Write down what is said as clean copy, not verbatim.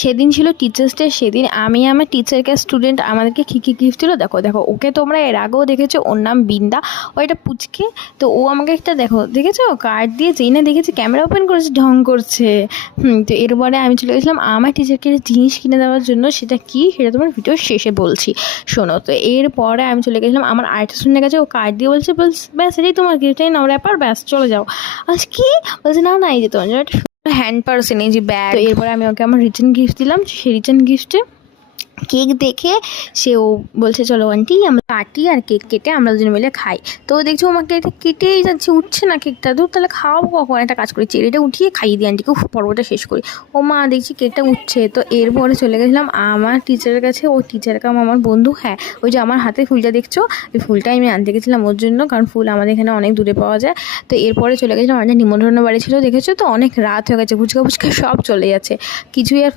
সেদিন ছিল teachers day. সেদিন আমি আমার টিচারকে স্টুডেন্ট আমাদেরকে কী কী গিফট দিল দেখো। ওকে তোমরা এর আগেও দেখেছো, ওর নাম বিন্দা, ও একটা পুচকে। তো ও আমাকে একটা দেখেছো কার্ড দিয়ে, যেই না দেখেছি ক্যামেরা ওপেন করেছে, ঢং করছে। তো এরপরে আমি চলে গেছিলাম আমার টিচারকে জিনিস কিনে দেওয়ার জন্য। সেটা কি, সেটা তোমার ভিডিও শেষে বলছি, শোনো। তো এরপরে আমি চলে গেছিলাম আমার আরেকটা স্টুডেন্টের কাছে। ও কার্ড দিয়ে বলছে ব্যাস এটাই তোমার গিফট, নাও র্যাপার, ব্যাস চলে যাও। আজ কি বলছে, না এই যে তোমার হ্যান্ড পার্সন, এই যে ব্যাগ। তো এরপরে আমি ওকে আমার রিটার্ন গিফট দিলাম। সেই রিটার্ন গিফটে কেক দেখে ও বলছে চলো আন্টি আমরা কাটি আর কেক কেটে আমরা দুজন মিলে খাই। তো দেখছো আমাকে এটা কেটেই যাচ্ছে, উঠছে না কেকটা। তো তাহলে খাওয়াবো কখন? একটা কাজ করি, চেরিটা উঠিয়ে খাইয়ে দিই আন্টিকে, পর্বটা শেষ করি। ও মা, দেখছি কেকটা উঠছে। তো এরপরে চলে গেছিলাম আমার টিচারের কাছে। ও টিচার কাম আমার বন্ধু। হ্যাঁ, ওই যে আমার হাতে ফুলটা দেখছো, ওই ফুলটা আমি আনতে গেছিলাম ওর জন্য, কারণ ফুল আমাদের এখানে অনেক দূরে পাওয়া যায়। তো এরপরে চলে গেছিলাম আমাদের নিমন্ত্রণ বাড়ি ছিল, দেখেছো তো অনেক রাত হয়ে গেছে, ফুচকা সব চলে যাচ্ছে, কিছুই আর